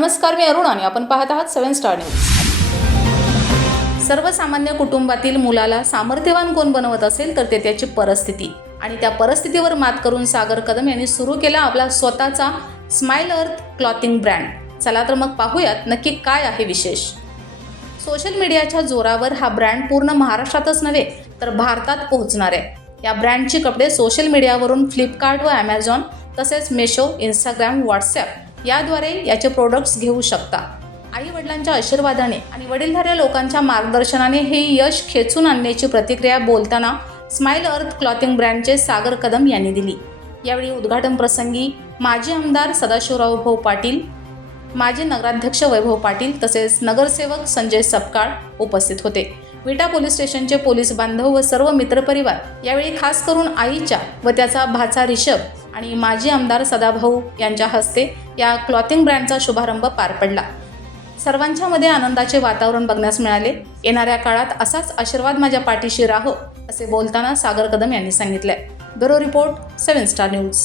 नमस्कार मी अरुण आणि आपण पाहत आहात सेवन स्टार न्यूज. सर्वसामान्य कुटुंबातील मुलाला सामर्थ्यवान कोण बनवत असेल तर ते त्याची परिस्थिती. आणि त्या परिस्थितीवर मात करून सागर कदम यांनी सुरू केला आपला स्वतःचा स्माइल अर्थ क्लॉथिंग ब्रँड. चला तर मग पाहूयात नक्की काय आहे विशेष. सोशल मीडियाच्या जोरावर हा ब्रँड पूर्ण महाराष्ट्रातच नव्हे तर भारतात पोहोचणार आहे. या ब्रँडचे कपडे सोशल मीडियावरून फ्लिपकार्ट व ॲमेझॉन तसेच मेशो इंस्टाग्राम व्हॉट्सॲप याद्वारे याचे प्रोडक्ट्स घेऊ शकता. आई वडिलांच्या आशीर्वादाने आणि वडीलधाऱ्या लोकांच्या मार्गदर्शनाने हे यश खेचून आणण्याची प्रतिक्रिया बोलताना स्माईल अर्थ क्लॉथिंग ब्रँडचे सागर कदम यांनी दिली. यावेळी उद्घाटन प्रसंगी माजी आमदार सदाशिवराव भाऊ पाटील माजी नगराध्यक्ष वैभव पाटील तसेच नगरसेवक संजय सपकाळ उपस्थित होते. विटा पोलीस स्टेशनचे पोलीस बांधव व सर्व मित्रपरिवार यावेळी खास करून आईच्या व त्याचा भाचा रिषभ आणि माजी आमदार सदाभाऊ यांच्या हस्ते या क्लॉथिंग ब्रँडचा शुभारंभ पार पडला. सर्वांच्या मध्ये आनंदाचे वातावरण बघण्यास मिळाले. येणाऱ्या काळात असाच आशीर्वाद माझ्या पाठीशी राहो असे बोलताना सागर कदम यांनी सांगितले bureau report seven star news.